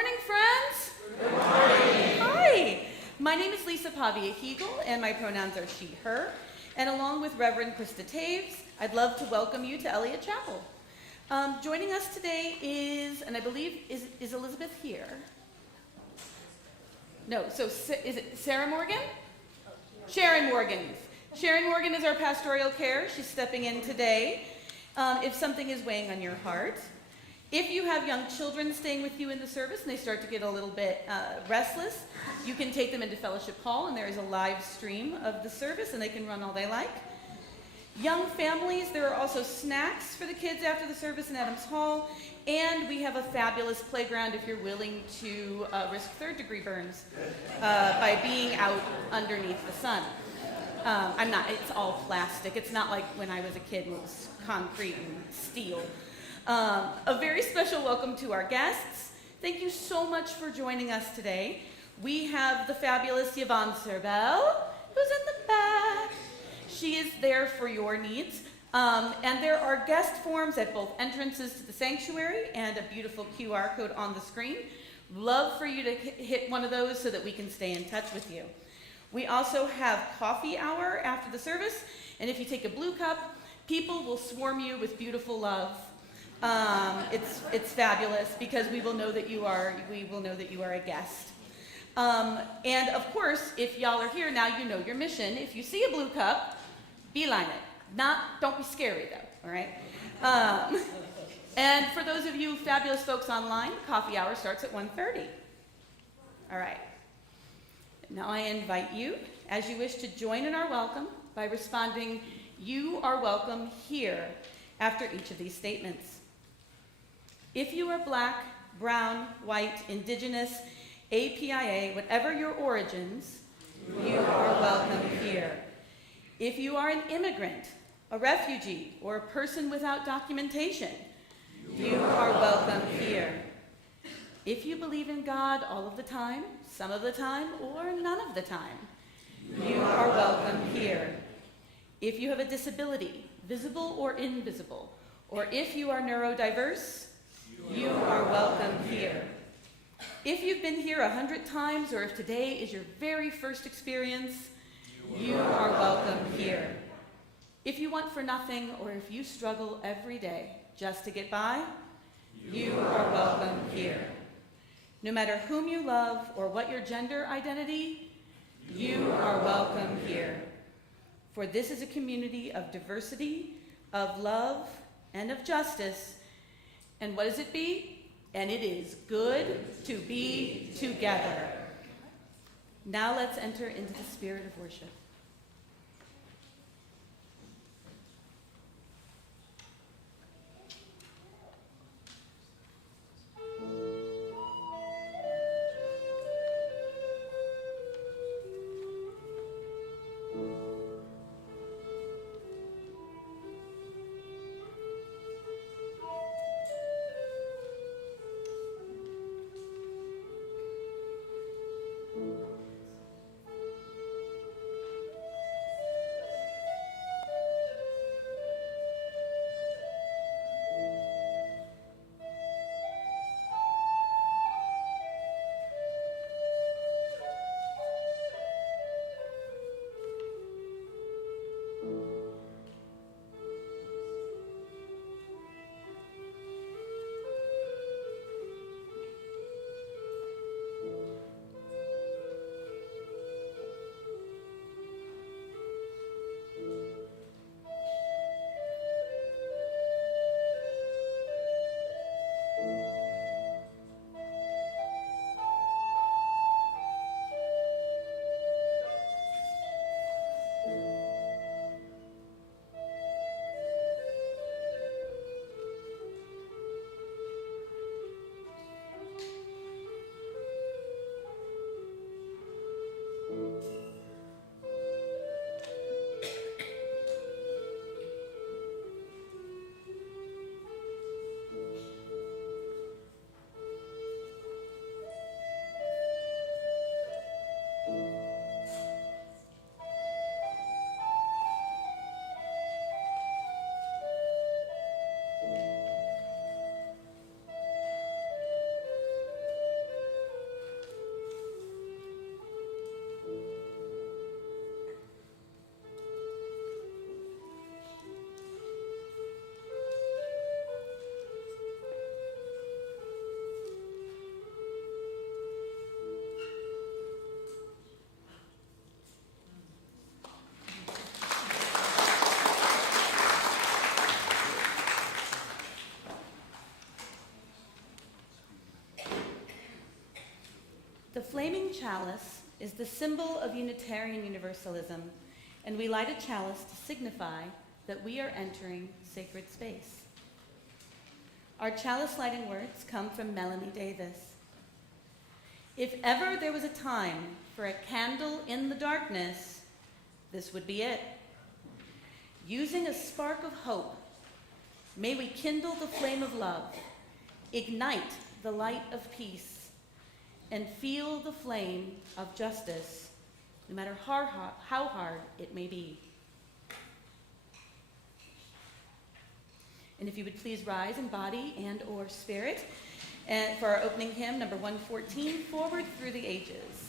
morning, friends. Good morning. Hi. My name is Lisa Pavia-Hegel, and my pronouns are she, her. And along with Reverend Krista Taves, I'd love to welcome you to Eliot Chapel. Joining us today is, and I believe, is Elizabeth here? No, so is it Sarah Morgan? Sharon Morgan. Sharon Morgan is our pastoral care. She's stepping in today. If something is weighing on your heart. If you have young children staying with you in the service and they start to get a little bit restless, you can take them into Fellowship Hall, and there is a live stream of the service, and they can run all they like. Young families, there are also snacks for the kids after the service in Adams Hall, and we have a fabulous playground if you're willing to risk third-degree burns by being out underneath the sun. It's all plastic. It's not like when I was a kid and it was concrete and steel. A very special welcome to our guests. Thank you so much for joining us today. We have the fabulous Yvonne Serbel, who's in the back. She is there for your needs. And there are guest forms at both entrances to the sanctuary and a beautiful QR code on the screen. Love for you to hit one of those so that we can stay in touch with you. We also have coffee hour after the service, and if you take a blue cup, people will swarm you with beautiful love. It's fabulous because we will know that you are a guest. And of course, if y'all are here now, you know your mission. If you see a blue cup, beeline it. Don't be scary though, all right? And for those of you fabulous folks online, coffee hour starts at 1:30. All right. Now I invite you, as you wish, to join in our welcome by responding, "You are welcome here," after each of these statements. If you are black, brown, white, indigenous, APIA, whatever your origins, you are welcome here. If you are an immigrant, a refugee, or a person without documentation, you are welcome here. If you believe in God all of the time, some of the time, or none of the time, you are welcome here. If you have a disability, visible or invisible, or if you are neurodiverse, you are welcome here. If you've been here 100 times, or if today is your very first experience, you are welcome here. If you want for nothing, or if you struggle every day just to get by, you are welcome here. No matter whom you love or what your gender identity, you are welcome here. For this is a community of diversity, of love, and of justice. And what does it be? And it is good to be together. Now let's enter into the spirit of worship. The flaming chalice is the symbol of Unitarian Universalism, and we light a chalice to signify that we are entering sacred space. Our chalice lighting words come from Melanie Davis. If ever there was a time for a candle in the darkness, this would be it. Using a spark of hope, may we kindle the flame of love, ignite the light of peace, and feel the flame of justice, no matter how hard it may be. And if you would please rise in body and or spirit, and for our opening hymn, number 114, Forward Through the Ages.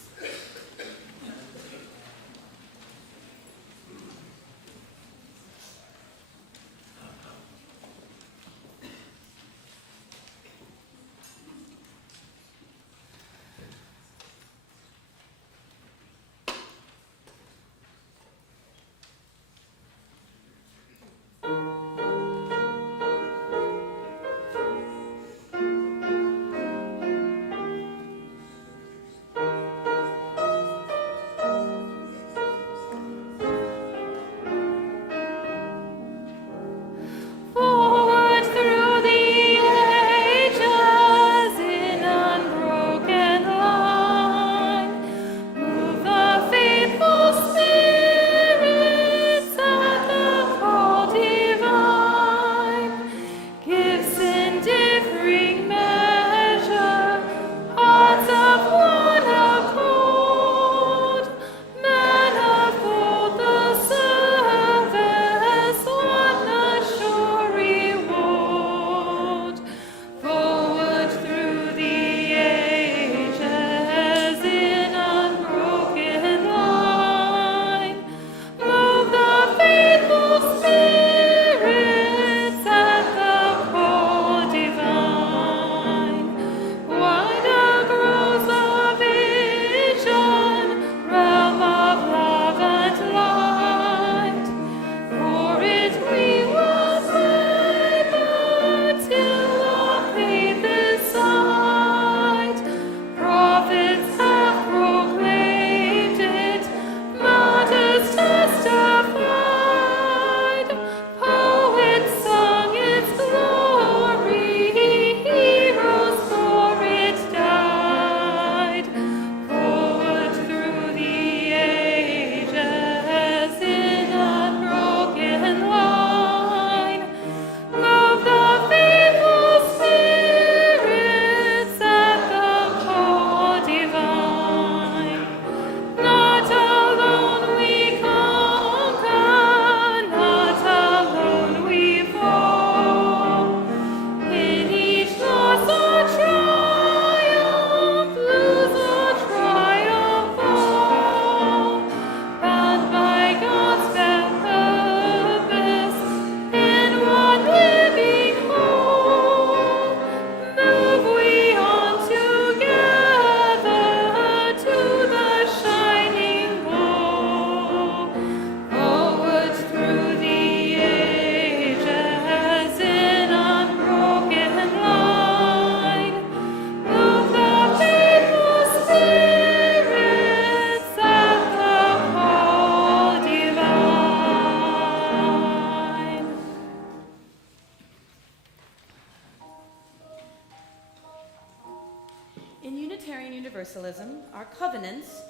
In Unitarian Universalism, our covenants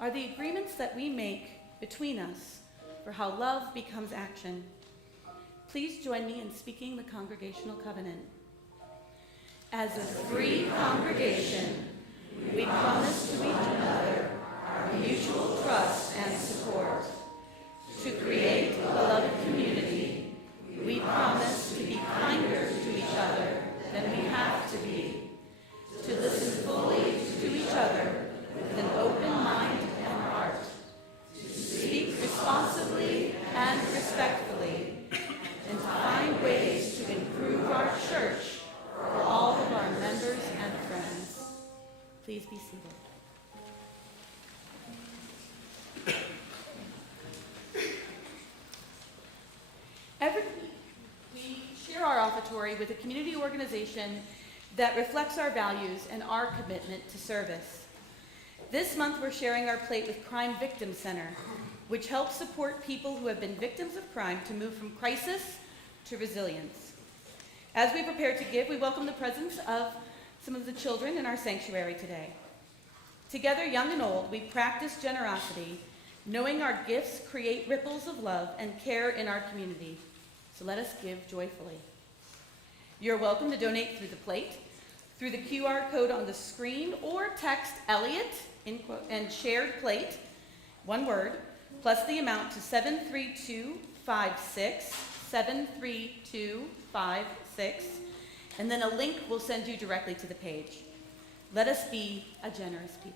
are the agreements that we make between us for how love becomes action. Please join me in speaking the congregational covenant. As a free congregation, we promise to each other our mutual trust and support. To create a beloved community, we promise to be kinder to each other than we have to be. To listen fully to each other with an open mind and heart. To speak responsibly and respectfully, and to find ways to improve our church for all of our members and friends. Please be seated. Every week, we share our offertory with a community organization that reflects our values and our commitment to service. This month we're sharing our plate with Crime Victim Center, which helps support people who have been victims of crime to move from crisis to resilience. As we prepare to give, we welcome the presence of some of the children in our sanctuary today. Together, young and old, we practice generosity, knowing our gifts create ripples of love and care in our community. So let us give joyfully. You're welcome to donate through the plate, through the QR code on the screen, or text Eliot and shared plate, one word, plus the amount to 73256, 73256, and then a link will send you directly to the page. Let us be a generous people.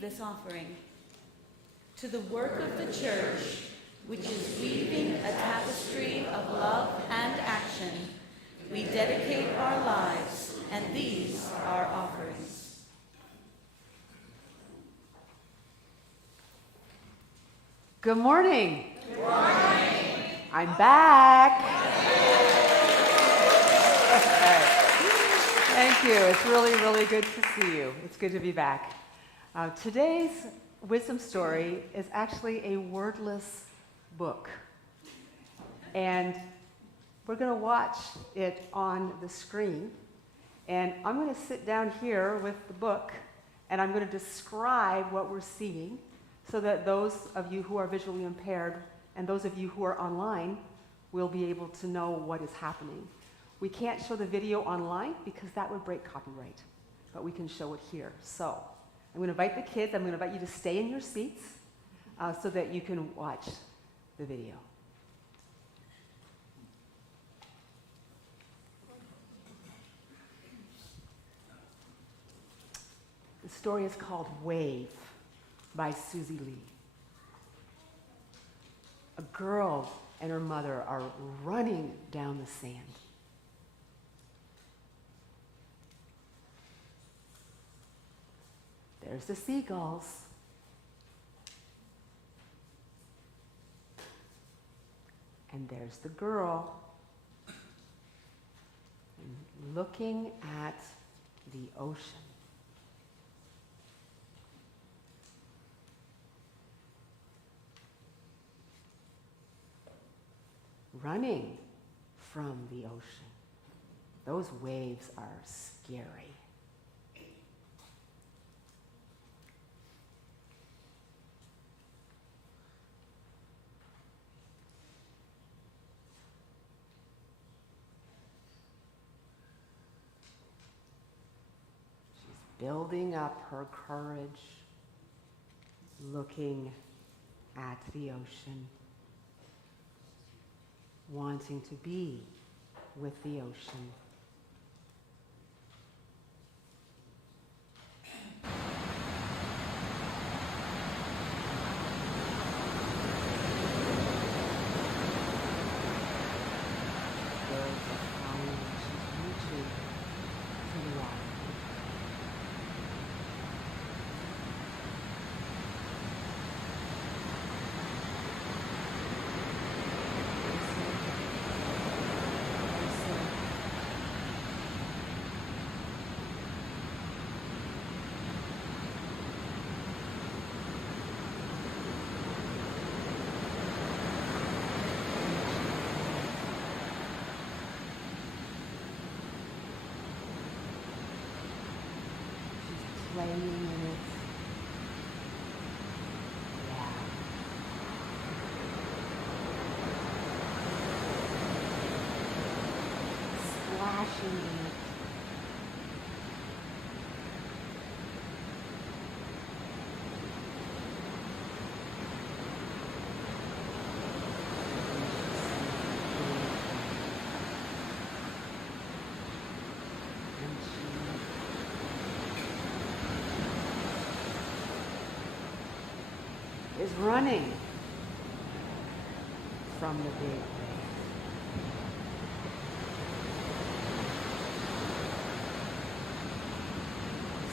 This offering to the work of the church, which is weaving a tapestry of love and action. We dedicate our lives, and these are offerings. Good morning. Good morning. I'm back. Thank you. It's really, really good to see you. It's good to be back. Today's wisdom story is actually a wordless book. And we're going to watch it on the screen. And I'm going to sit down here with the book, and I'm going to describe what we're seeing so that those of you who are visually impaired and those of you who are online will be able to know what is happening. We can't show the video online because that would break copyright, but we can show it here. So I'm going to invite the kids. I'm going to invite you to stay in your seats so that you can watch the video. The story is called Wave by Susie Lee. A girl and her mother are running down the sand. There's the seagulls. And there's the girl looking at the ocean. Running from the ocean. Those waves are scary. building up her courage, looking at the ocean, wanting to be with the ocean. Birds are flying, she's reaching for the water. Playing in it. Yeah. Splashing in it. Is running from the big wave.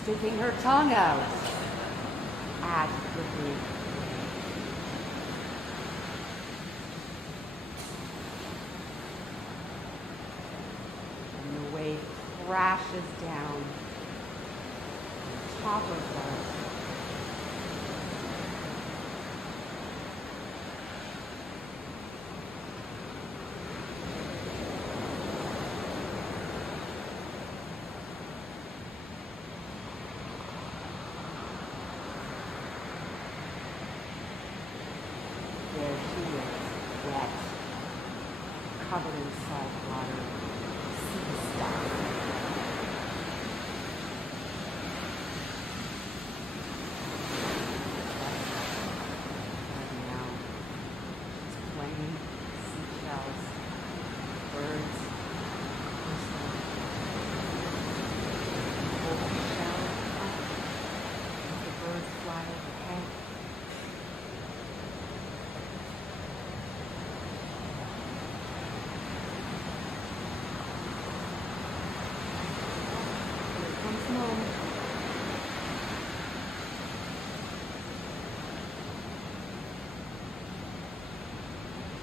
Sticking her tongue out at the big wave. And the wave crashes down on top of her. Covered in salt water, sea stuff. Right now, it's playing seashells, birds, whistling. Hold the shell up, let the birds fly overhead.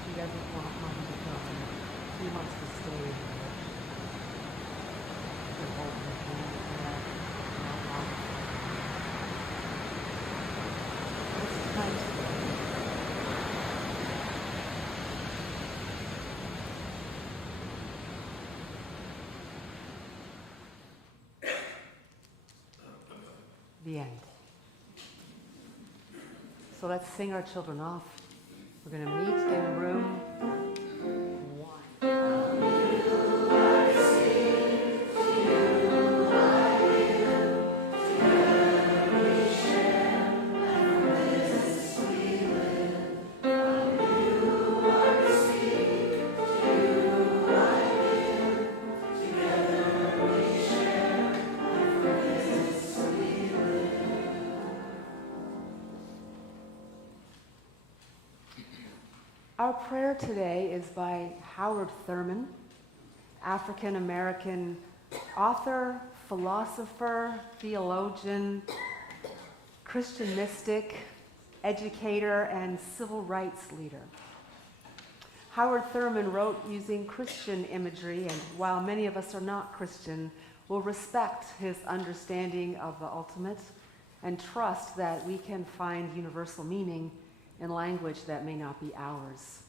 He doesn't want mom to go. He wants to stay in there. To hold her hand there. Not out of her. It's time to go. The end. So let's sing our children off. We're going to meet in room 1. Our prayer today is by Howard Thurman, African-American author, philosopher, theologian, Christian mystic, educator, and civil rights leader. Howard Thurman wrote using Christian imagery, and while many of us are not Christian, we'll respect his understanding of the ultimate and trust that we can find universal meaning in language that may not be ours.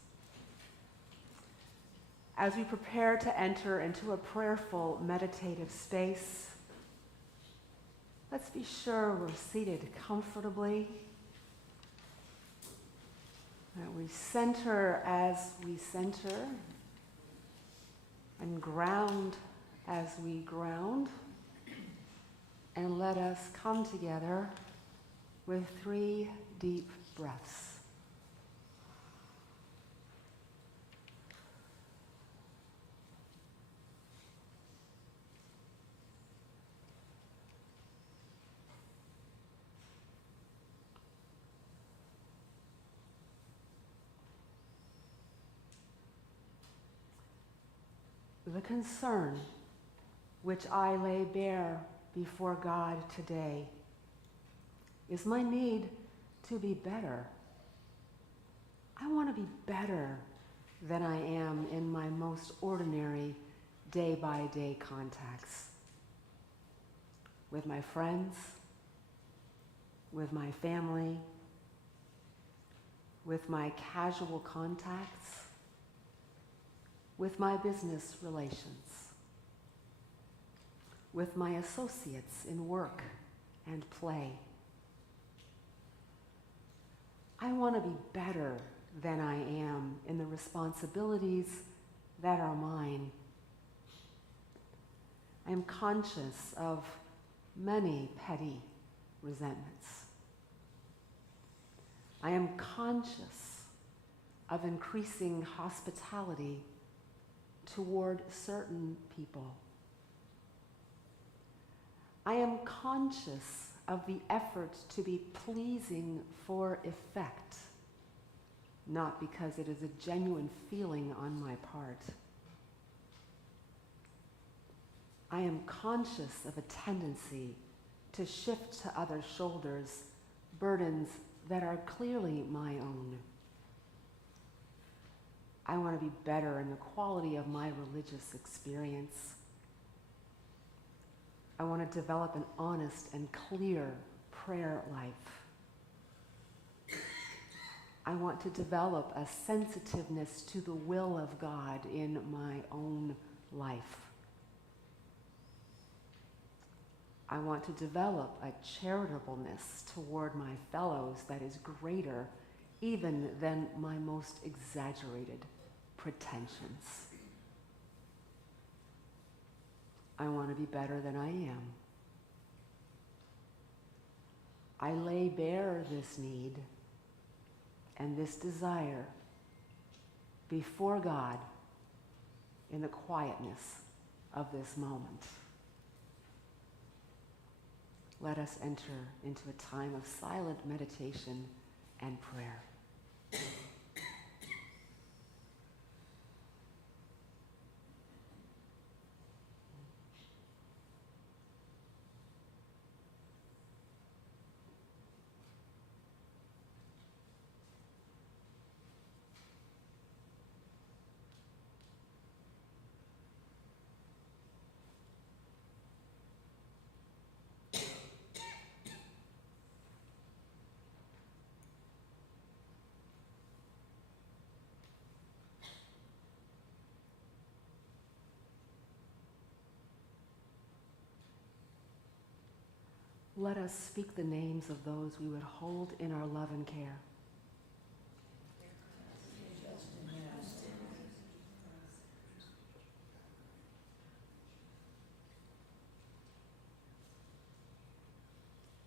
As we prepare to enter into a prayerful, meditative space, let's be sure we're seated comfortably, that we center as we center, and ground as we ground, And let us come together with 3 deep breaths. The concern which I lay bare before God today is my need to be better. I want to be better than I am in my most ordinary day-by-day contacts with my friends, with my family, with my casual contacts, with my business relations, with my associates in work and play. I want to be better than I am in the responsibilities that are mine. I am conscious of many petty resentments. I am conscious of increasing hospitality toward certain people. I am conscious of the effort to be pleasing for effect, not because it is a genuine feeling on my part. I am conscious of a tendency to shift to other shoulders burdens that are clearly my own. I want to be better in the quality of my religious experience. I want to develop an honest and clear prayer life. I want to develop a sensitiveness to the will of God in my own life. I want to develop a charitableness toward my fellows that is greater even than my most exaggerated pretensions. I want to be better than I am. I lay bare this need and this desire before God in the quietness of this moment. Let us enter into a time of silent meditation and prayer. Let us speak the names of those we would hold in our love and care.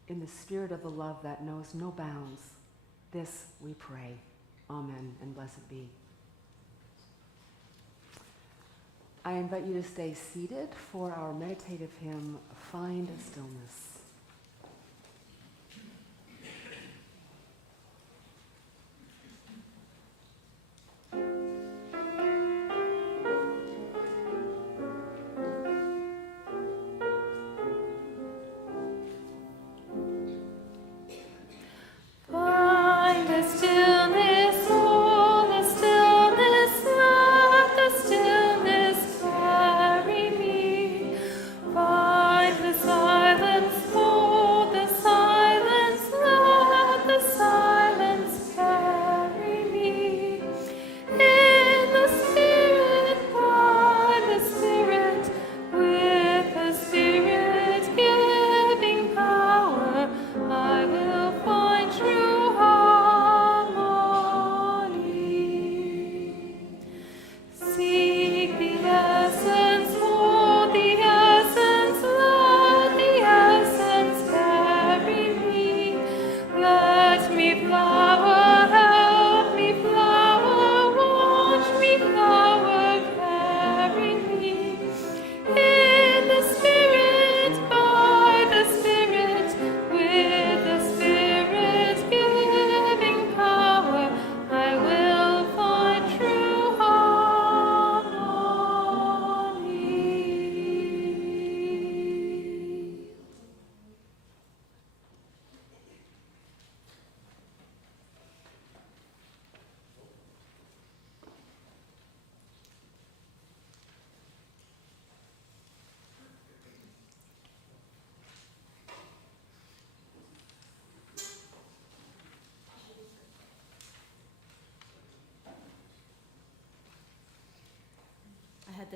In the spirit of the love that knows no bounds, this we pray. Amen, and blessed be. I invite you to stay seated for our meditative hymn, Find a Stillness. Silence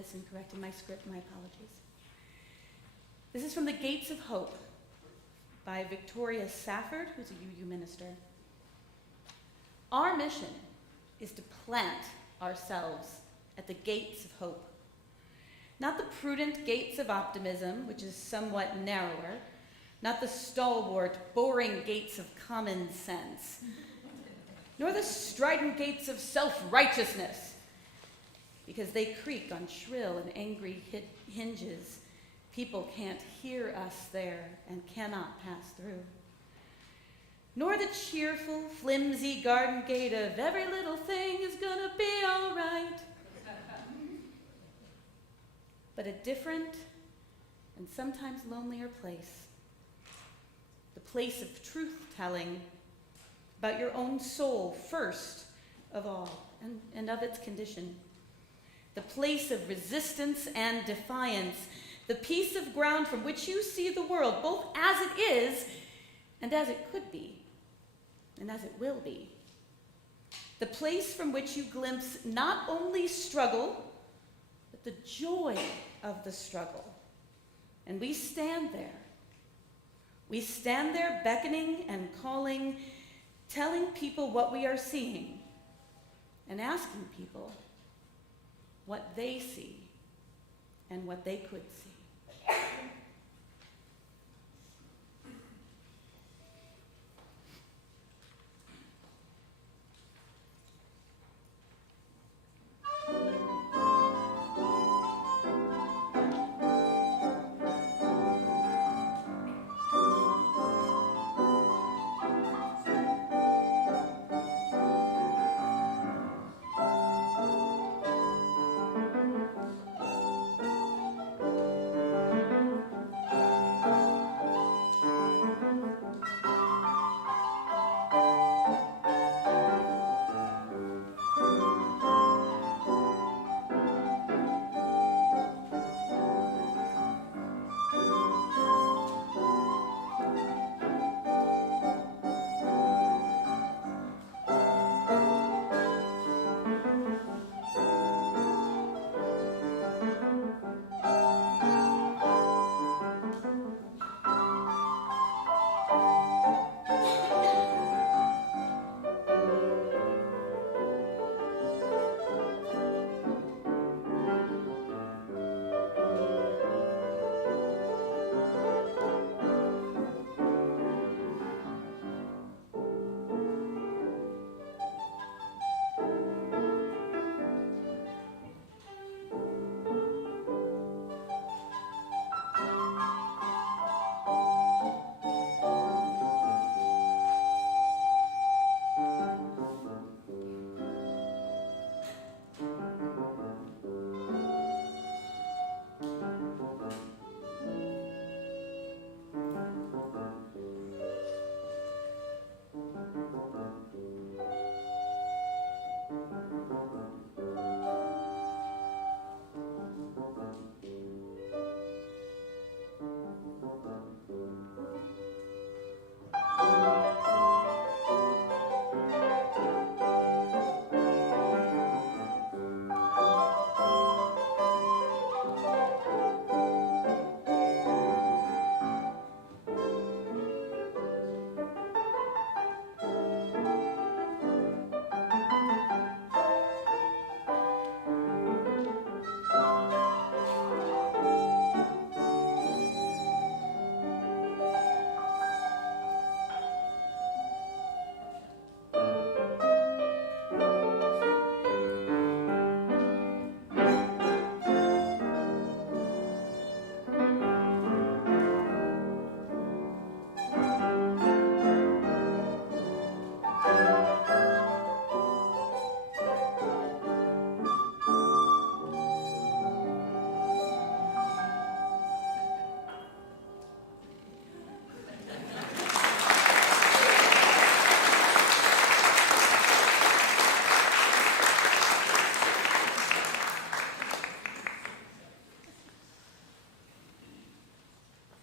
this in correcting my script. My apologies. This is from The Gates of Hope by Victoria Safford, who's a UU minister. Our mission is to plant ourselves at the gates of hope. Not the prudent gates of optimism, which is somewhat narrower, not the stalwart, boring gates of common sense, nor the strident gates of self-righteousness, because they creak on shrill and angry hinges. People can't hear us there and cannot pass through. Nor the cheerful, flimsy garden gate of every little thing is gonna be all right. But a different and sometimes lonelier place. The place of truth-telling about your own soul first of all, and of its condition. The place of resistance and defiance, the piece of ground from which you see the world, both as it is and as it could be, and as it will be. The place from which you glimpse not only struggle, but the joy of the struggle. And we stand there. We stand there beckoning and calling, telling people what we are seeing, and asking people what they see and what they could see.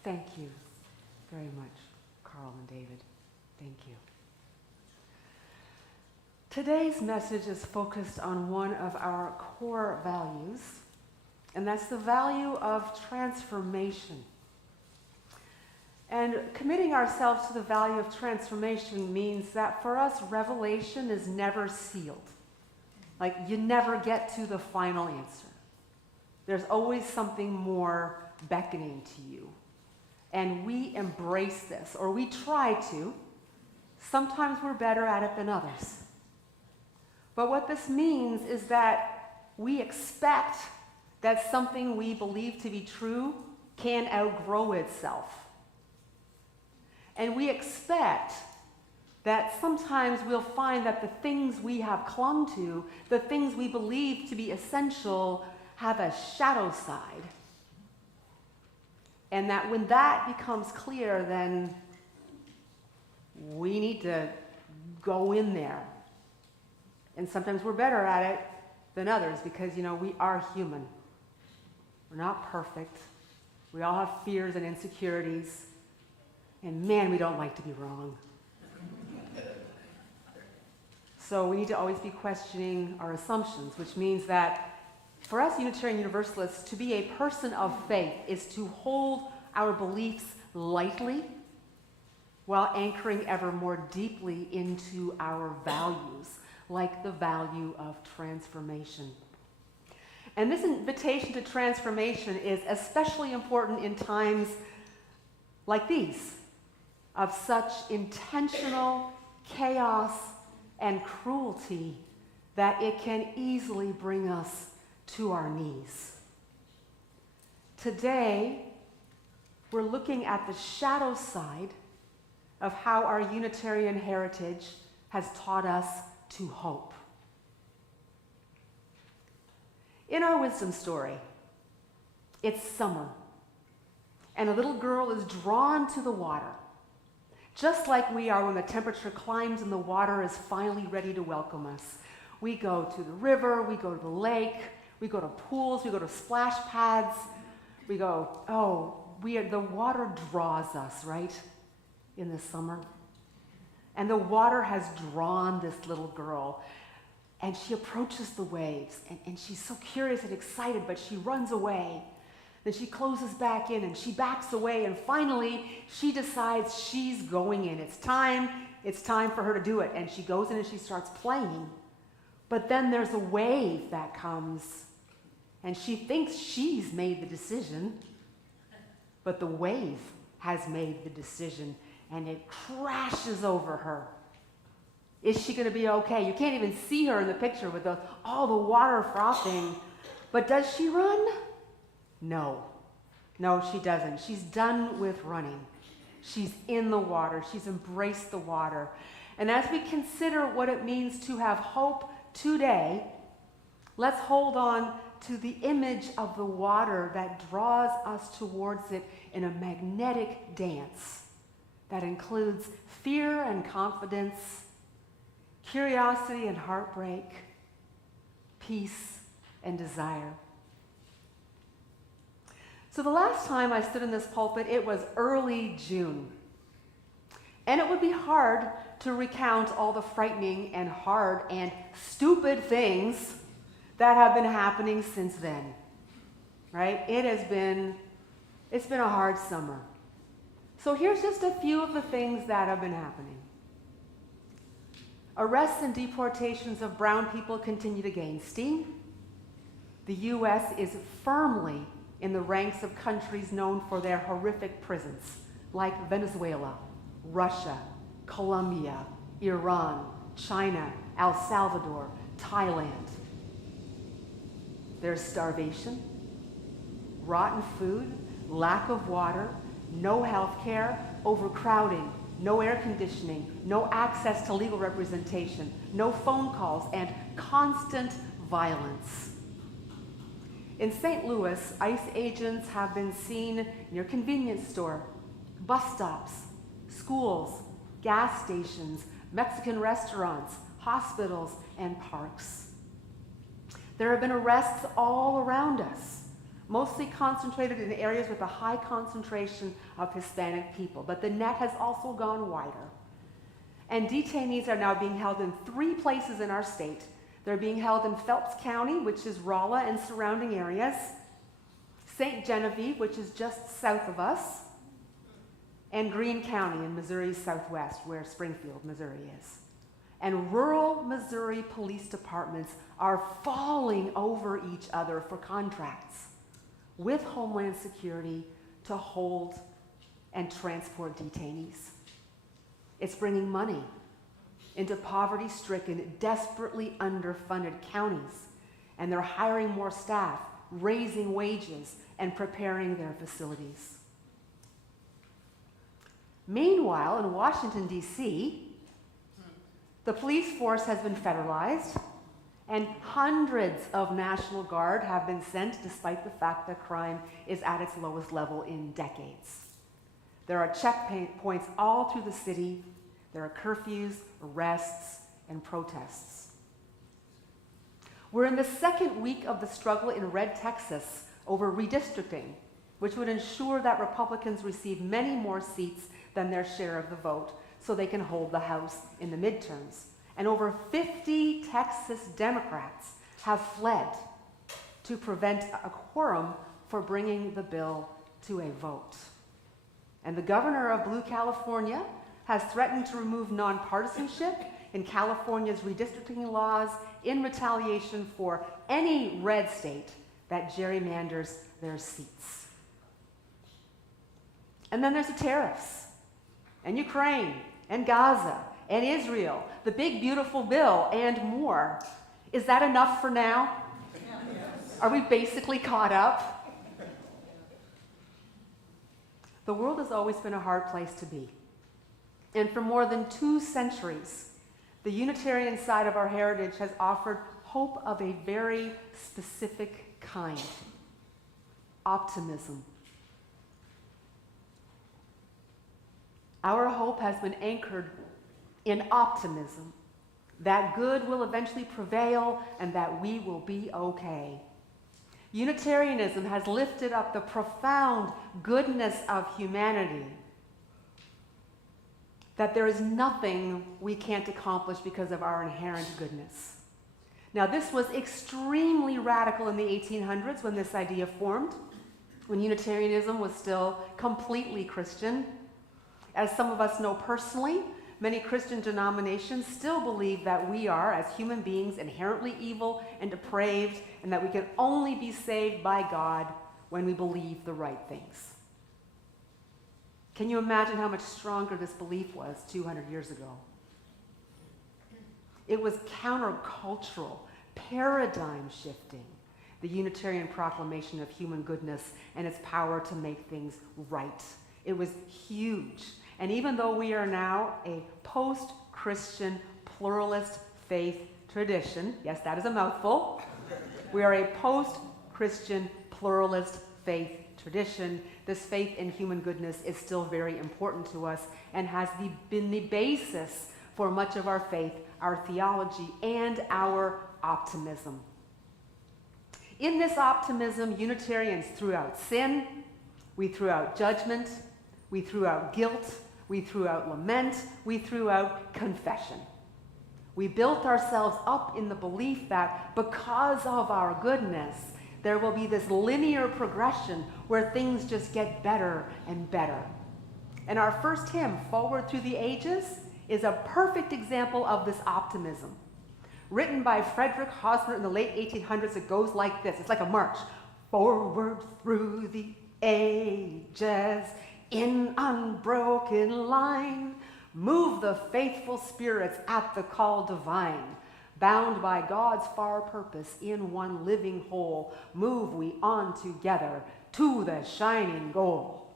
Thank you very much, Carl and David. Thank you. Today's message is focused on one of our core values, and that's the value of transformation. And committing ourselves to the value of transformation means that for us, revelation is never sealed. Like, you never get to the final answer. There's always something more beckoning to you. And we embrace this, or we try to. Sometimes we're better at it than others. But what this means is that we expect that something we believe to be true can outgrow itself. And we expect that sometimes we'll find that the things we have clung to, the things we believe to be essential, have a shadow side. And that when that becomes clear, then we need to go in there. And sometimes we're better at it than others because, we are human. We're not perfect. We all have fears and insecurities. And man, we don't like to be wrong. So we need to always be questioning our assumptions, which means that for us Unitarian Universalists, to be a person of faith is to hold our beliefs lightly while anchoring ever more deeply into our values, like the value of transformation. And this invitation to transformation is especially important in times like these, of such intentional chaos and cruelty that it can easily bring us to our knees. Today, we're looking at the shadow side of how our Unitarian heritage has taught us to hope. In our wisdom story, it's summer, and a little girl is drawn to the water, just like we are when the temperature climbs and the water is finally ready to welcome us. We go to the river, we go to the lake, we go to pools, we go to splash pads, we go, the water draws us, right, in the summer. And the water has drawn this little girl, and she approaches the waves, and she's so curious and excited, but she runs away. Then she closes back in, and she backs away, and finally she decides she's going in. It's time for her to do it. And she goes in and she starts playing. But then there's a wave that comes, and she thinks she's made the decision, but the wave has made the decision, and it crashes over her. Is she going to be okay? You can't even see her in the picture with all the water frothing. But does she run? No, she doesn't. She's done with running. She's in the water. She's embraced the water. And as we consider what it means to have hope today, let's hold on to the image of the water that draws us towards it in a magnetic dance that includes fear and confidence, curiosity and heartbreak, peace and desire. So the last time I stood in this pulpit, it was early June. And it would be hard to recount all the frightening and hard and stupid things that have been happening since then, right? It's been a hard summer. So here's just a few of the things that have been happening. Arrests and deportations of brown people continue to gain steam. The U.S. is firmly in the ranks of countries known for their horrific prisons, like Venezuela, Russia, Colombia, Iran, China, El Salvador, Thailand. There's starvation, rotten food, lack of water, no health care, overcrowding, no air conditioning, no access to legal representation, no phone calls, and constant violence. In St. Louis, ICE agents have been seen in your convenience store, bus stops, schools, gas stations, Mexican restaurants, hospitals, and parks. There have been arrests all around us, mostly concentrated in areas with a high concentration of Hispanic people, but the net has also gone wider. And detainees are now being held in 3 places in our state. They're being held in Phelps County, which is Rolla and surrounding areas, St. Genevieve, which is just south of us, and Greene County in Missouri's southwest, where Springfield, Missouri is. And rural Missouri police departments are falling over each other for contracts with Homeland Security to hold and transport detainees. It's bringing money into poverty-stricken, desperately underfunded counties, and they're hiring more staff, raising wages, and preparing their facilities. Meanwhile, in Washington, D.C., the police force has been federalized, and hundreds of National Guard have been sent despite the fact that crime is at its lowest level in decades. There are checkpoints all through the city. There are curfews, arrests, and protests. We're in the second week of the struggle in Red, Texas over redistricting, which would ensure that Republicans receive many more seats than their share of the vote so they can hold the House in the midterms. And over 50 Texas Democrats have fled to prevent a quorum for bringing the bill to a vote. And the governor of Blue California has threatened to remove nonpartisanship in California's redistricting laws in retaliation for any red state that gerrymanders their seats. And then there's the tariffs, and Ukraine, and Gaza, and Israel, the big beautiful bill, and more. Is that enough for now? Yes. Are we basically caught up? The world has always been a hard place to be. And for more than 2 centuries, the Unitarian side of our heritage has offered hope of a very specific kind: optimism. Our hope has been anchored in optimism that good will eventually prevail and that we will be okay. Unitarianism has lifted up the profound goodness of humanity, that there is nothing we can't accomplish because of our inherent goodness. Now, this was extremely radical in the 1800s when this idea formed, when Unitarianism was still completely Christian. As some of us know personally, many Christian denominations still believe that we are, as human beings, inherently evil and depraved, and that we can only be saved by God when we believe the right things. Can you imagine how much stronger this belief was 200 years ago? It was countercultural, paradigm shifting, the Unitarian proclamation of human goodness and its power to make things right. It was huge. And even though we are now a post-Christian pluralist faith tradition, yes, that is a mouthful, we are a post-Christian pluralist faith tradition, this faith in human goodness is still very important to us and has been the basis for much of our faith, our theology, and our optimism. In this optimism, Unitarians threw out sin, we threw out judgment, we threw out guilt, we threw out lament, we threw out confession. We built ourselves up in the belief that because of our goodness, there will be this linear progression where things just get better and better. And our first hymn, Forward Through the Ages, is a perfect example of this optimism. Written by Frederick Hosmer in the late 1800s, it goes like this. It's like a march. Forward through the ages, in unbroken line, move the faithful spirits at the call divine. Bound by God's far purpose in one living whole, move we on together to the shining goal.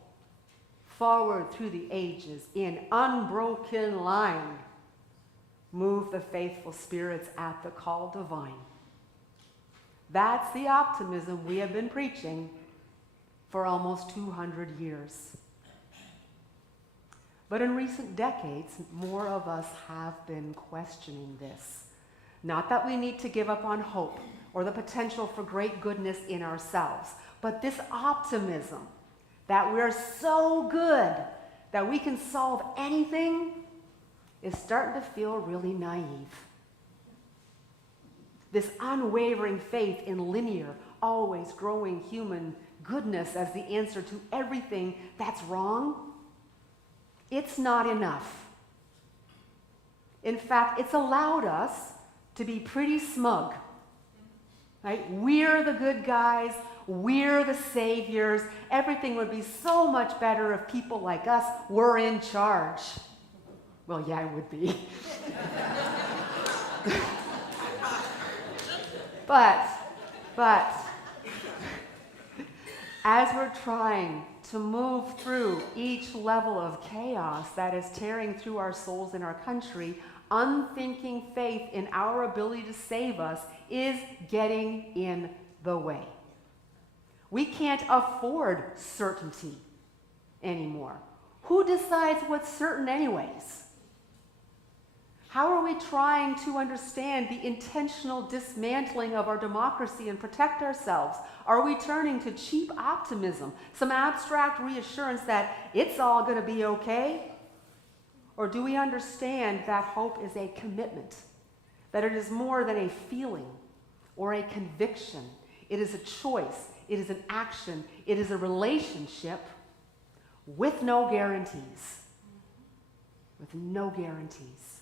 Forward through the ages in unbroken line, move the faithful spirits at the call divine. That's the optimism we have been preaching for almost 200 years. But in recent decades, more of us have been questioning this. Not that we need to give up on hope or the potential for great goodness in ourselves, but this optimism that we're so good that we can solve anything is starting to feel really naive. This unwavering faith in linear, always growing human goodness as the answer to everything that's wrong, it's not enough. In fact, it's allowed us to be pretty smug, right? We're the good guys. We're the saviors. Everything would be so much better if people like us were in charge. Well, yeah, it would be. But, as we're trying to move through each level of chaos that is tearing through our souls in our country, unthinking faith in our ability to save us is getting in the way. We can't afford certainty anymore. Who decides what's certain anyways? How are we trying to understand the intentional dismantling of our democracy and protect ourselves? Are we turning to cheap optimism, some abstract reassurance that it's all going to be okay? Or do we understand that hope is a commitment, that it is more than a feeling or a conviction? It is a choice, it is an action, it is a relationship with no guarantees. With no guarantees.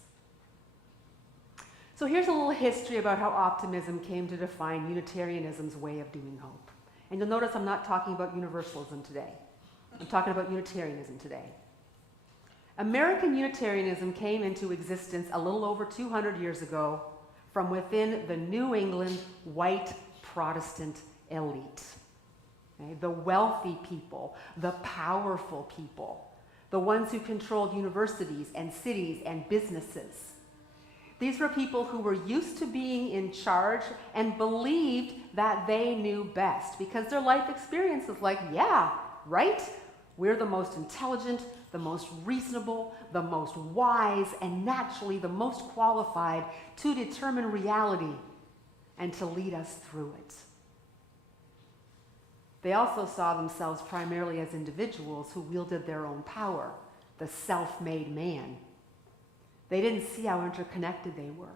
So here's a little history about how optimism came to define Unitarianism's way of doing hope. And you'll notice I'm not talking about Universalism today. I'm talking about Unitarianism today. American Unitarianism came into existence a little over 200 years ago from within the New England white Protestant elite. Okay? The wealthy people, the powerful people, the ones who controlled universities and cities and businesses. These were people who were used to being in charge and believed that they knew best because their life experience was like, yeah, right? We're the most intelligent, the most reasonable, the most wise, and naturally the most qualified to determine reality and to lead us through it. They also saw themselves primarily as individuals who wielded their own power, the self-made man. They didn't see how interconnected they were,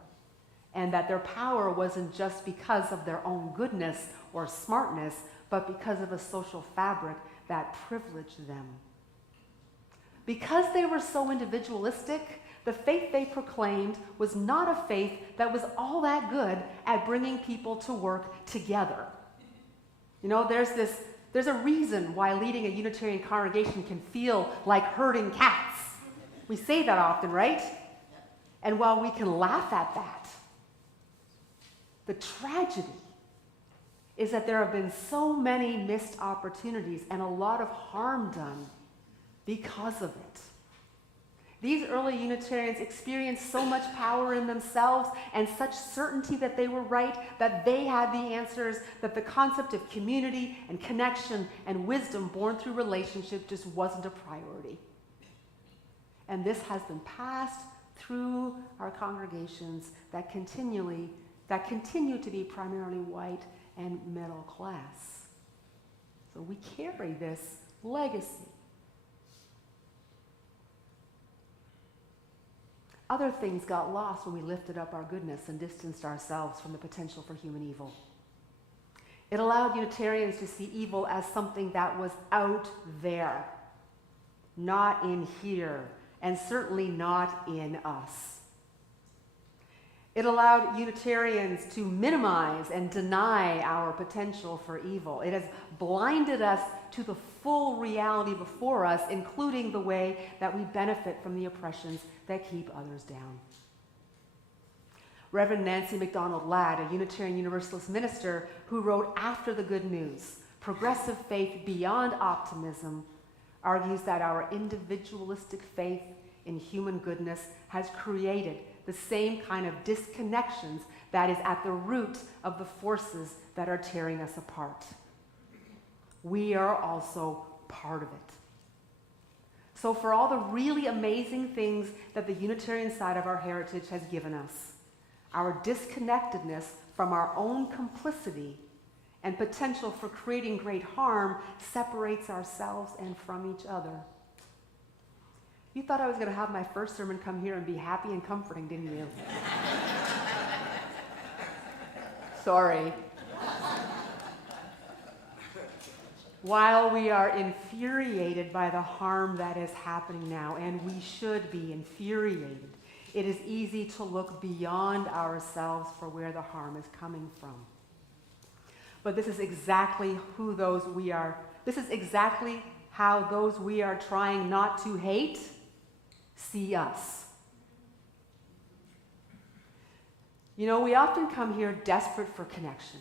and that their power wasn't just because of their own goodness or smartness, but because of a social fabric that privileged them. Because they were so individualistic, the faith they proclaimed was not a faith that was all that good at bringing people to work together. You know, there's a reason why leading a Unitarian congregation can feel like herding cats. We say that often, right? And while we can laugh at that, the tragedy is that there have been so many missed opportunities and a lot of harm done because of it. These early Unitarians experienced so much power in themselves and such certainty that they were right, that they had the answers, that the concept of community and connection and wisdom born through relationship just wasn't a priority. And this has been passed through our congregations that continue to be primarily white and middle class. So we carry this legacy. Other things got lost when we lifted up our goodness and distanced ourselves from the potential for human evil. It allowed Unitarians to see evil as something that was out there, not in here, and certainly not in us. It allowed Unitarians to minimize and deny our potential for evil. It has blinded us to the full reality before us, including the way that we benefit from the oppressions that keep others down. Reverend Nancy McDonald Ladd, a Unitarian Universalist minister who wrote After the Good News, Progressive Faith Beyond Optimism, argues that our individualistic faith in human goodness has created the same kind of disconnections that is at the root of the forces that are tearing us apart. We are also part of it. So for all the really amazing things that the Unitarian side of our heritage has given us, our disconnectedness from our own complicity and potential for creating great harm separates ourselves and from each other. You thought I was going to have my first sermon come here and be happy and comforting, didn't you? Sorry. while we are infuriated by the harm that is happening now, and we should be infuriated, it is easy to look beyond ourselves for where the harm is coming from. But this is exactly who those we are. This is exactly how those we are trying not to hate see us. You know, we often come here desperate for connection.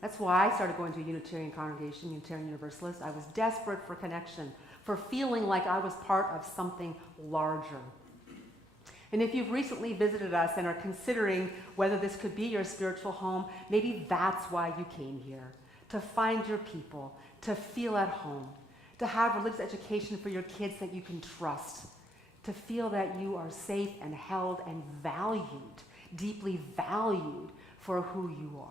That's why I started going to a Unitarian congregation, Unitarian Universalist. I was desperate for connection, for feeling like I was part of something larger. And if you've recently visited us and are considering whether this could be your spiritual home, maybe that's why you came here, to find your people, to feel at home, to have religious education for your kids that you can trust, to feel that you are safe and held and valued, deeply valued for who you are.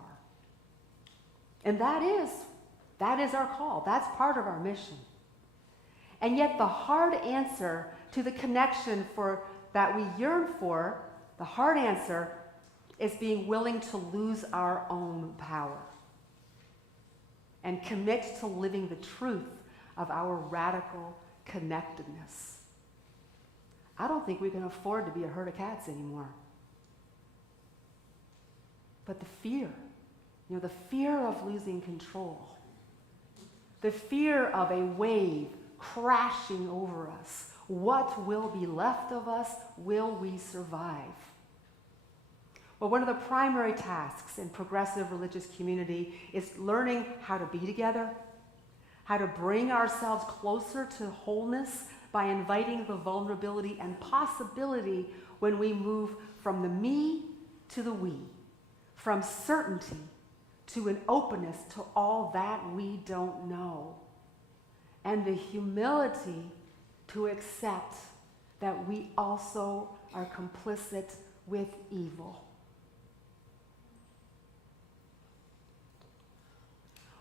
And that is our call. That's part of our mission. And yet the hard answer to the connection that we yearn for, the hard answer is being willing to lose our own power and commit to living the truth of our radical connectedness. I don't think we can afford to be a herd of cats anymore. But the fear, the fear of losing control, the fear of a wave crashing over us. What will be left of us? Will we survive? Well, one of the primary tasks in progressive religious community is learning how to be together, how to bring ourselves closer to wholeness by inviting the vulnerability and possibility when we move from the me to the we, from certainty to an openness to all that we don't know, and the humility to accept that we also are complicit with evil.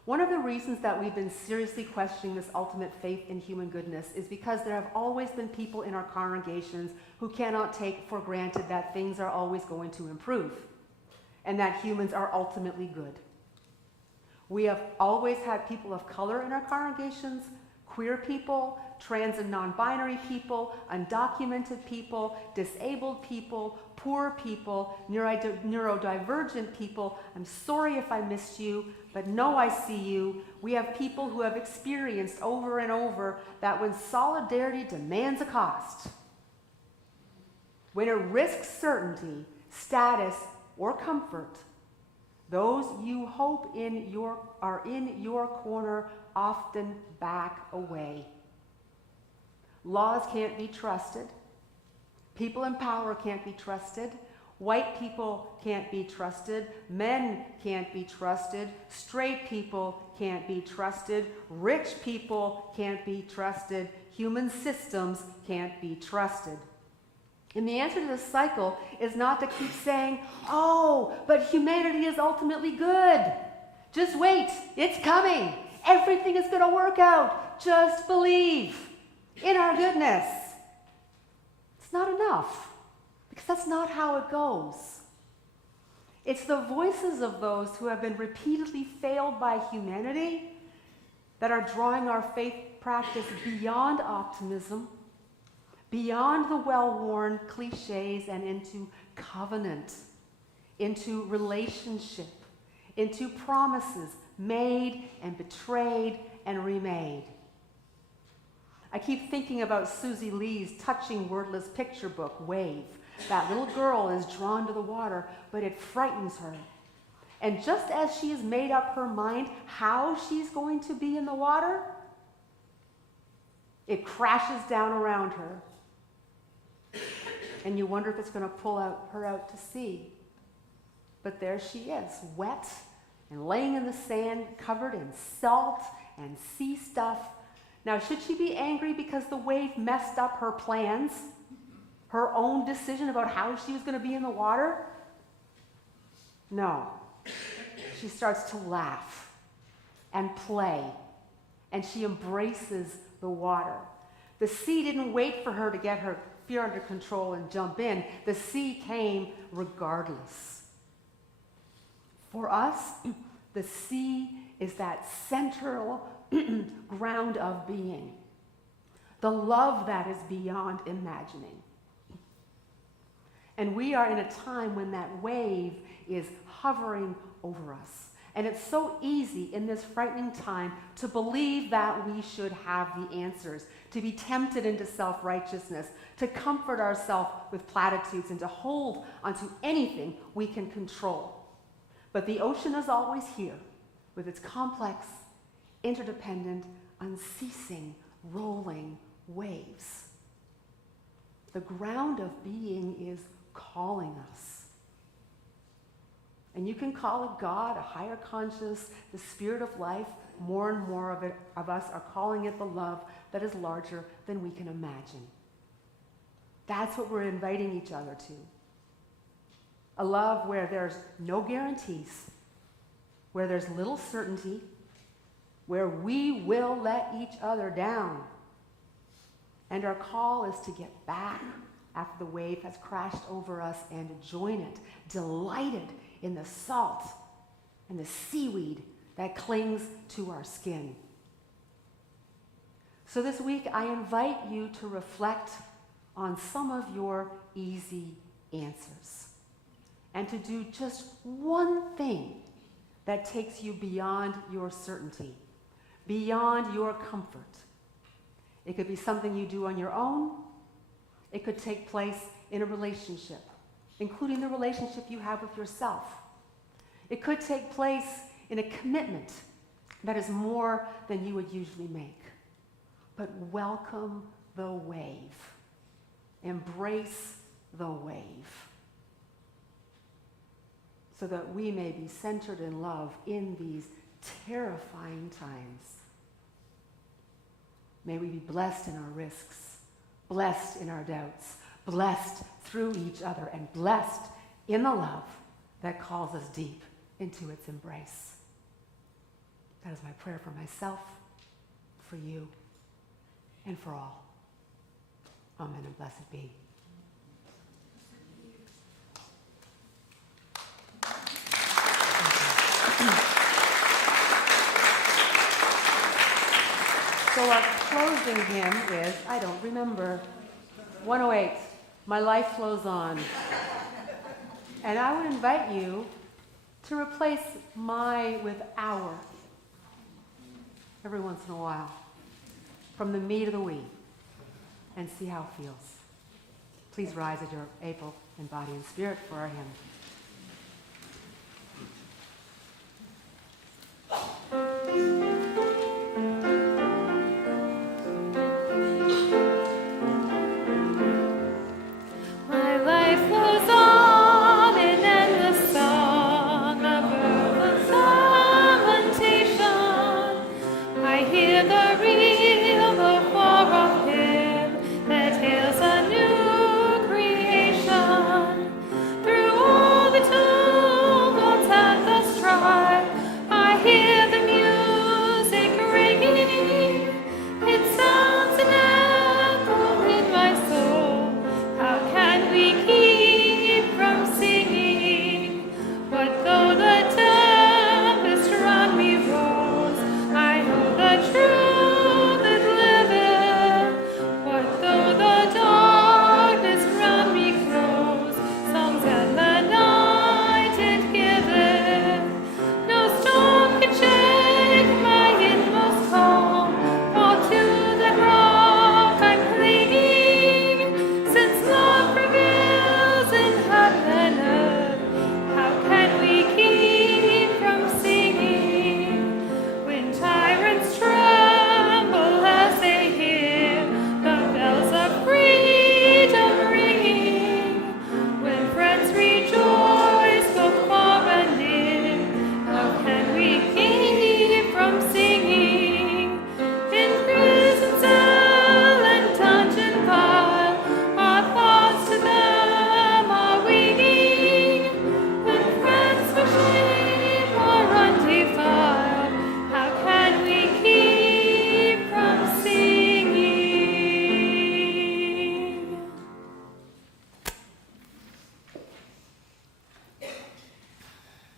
One of the reasons that we've been seriously questioning this ultimate faith in human goodness is because there have always been people in our congregations who cannot take for granted that things are always going to improve and that humans are ultimately good. We have always had people of color in our congregations, queer people, trans and non-binary people, undocumented people, disabled people, poor people, neurodivergent people. I'm sorry if I missed you, but no, I see you. We have people who have experienced over and over that when solidarity demands a cost, when it risks certainty, status, or comfort, those you hope are in your corner often back away. Laws can't be trusted. People in power can't be trusted. White people can't be trusted. Men can't be trusted. Straight people can't be trusted. Rich people can't be trusted. Human systems can't be trusted. And the answer to this cycle is not to keep saying, oh, but humanity is ultimately good. Just wait, it's coming. Everything is going to work out. Just believe in our goodness. It's not enough, because that's not how it goes. It's the voices of those who have been repeatedly failed by humanity that are drawing our faith practice beyond optimism, beyond the well-worn cliches, and into covenant, into relationship, into promises made and betrayed and remade. I keep thinking about Susie Lee's touching wordless picture book, Wave. That little girl is drawn to the water, but it frightens her. And just as she has made up her mind how she's going to be in the water, it crashes down around her. And you wonder if it's going to pull her out to sea. But there she is, wet and laying in the sand, covered in salt and sea stuff. Now, should she be angry because the wave messed up her plans, her own decision about how she was going to be in the water? No. She starts to laugh and play, and she embraces the water. The sea didn't wait for her to get her fear under control and jump in. The sea came regardless. For us, the sea is that central ground of being, the love that is beyond imagining. And we are in a time when that wave is hovering over us. And it's so easy in this frightening time to believe that we should have the answers, to be tempted into self-righteousness, to comfort ourselves with platitudes, and to hold onto anything we can control. But the ocean is always here with its complex, interdependent, unceasing, rolling waves. The ground of being is calling us. And you can call it God, a higher conscious, the spirit of life. More and more of us are calling it the love that is larger than we can imagine. That's what we're inviting each other to. A love where there's no guarantees, where there's little certainty, where we will let each other down. And our call is to get back after the wave has crashed over us and join it, delighted in the salt and the seaweed that clings to our skin. So this week, I invite you to reflect on some of your easy answers and to do just one thing that takes you beyond your certainty, beyond your comfort. It could be something you do on your own. It could take place in a relationship, including the relationship you have with yourself. It could take place in a commitment that is more than you would usually make. But welcome the wave. Embrace the wave, so that we may be centered in love in these terrifying times. May we be blessed in our risks, blessed in our doubts, blessed through each other, and blessed in the love that calls us deep into its embrace. That is my prayer for myself, for you, and for all. Amen and blessed be. So our closing hymn is, I don't remember, 108, My Life Flows On. And I would invite you to replace my with our every once in a while, from the me to the we, and see how it feels. Please rise as you're able in body and spirit for our hymn.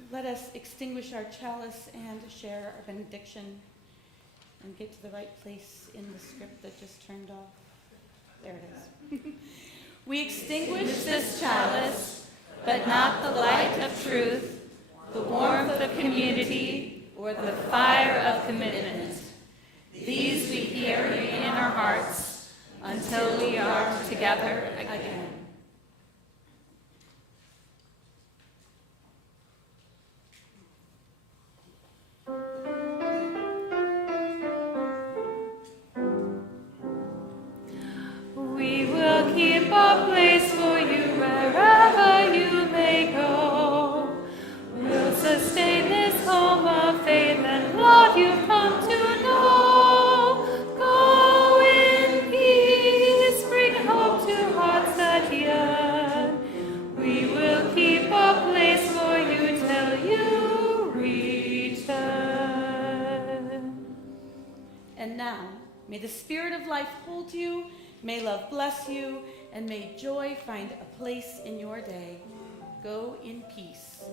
Let us extinguish our chalice and share our benediction. and get to the right place in the script that just turned off. There it is. We extinguish this chalice, but not the light of truth, the warmth of community, or the fire of commitment. These we carry in our hearts until we are together again. We will keep a place for you wherever you may go. We'll sustain this home of faith and love you've come to know. Go in peace, bring hope to hearts that yearn. We will keep a place for you till you return. And now, may the Spirit of life hold you, may love bless you, and may joy find a place in your day. Go in peace.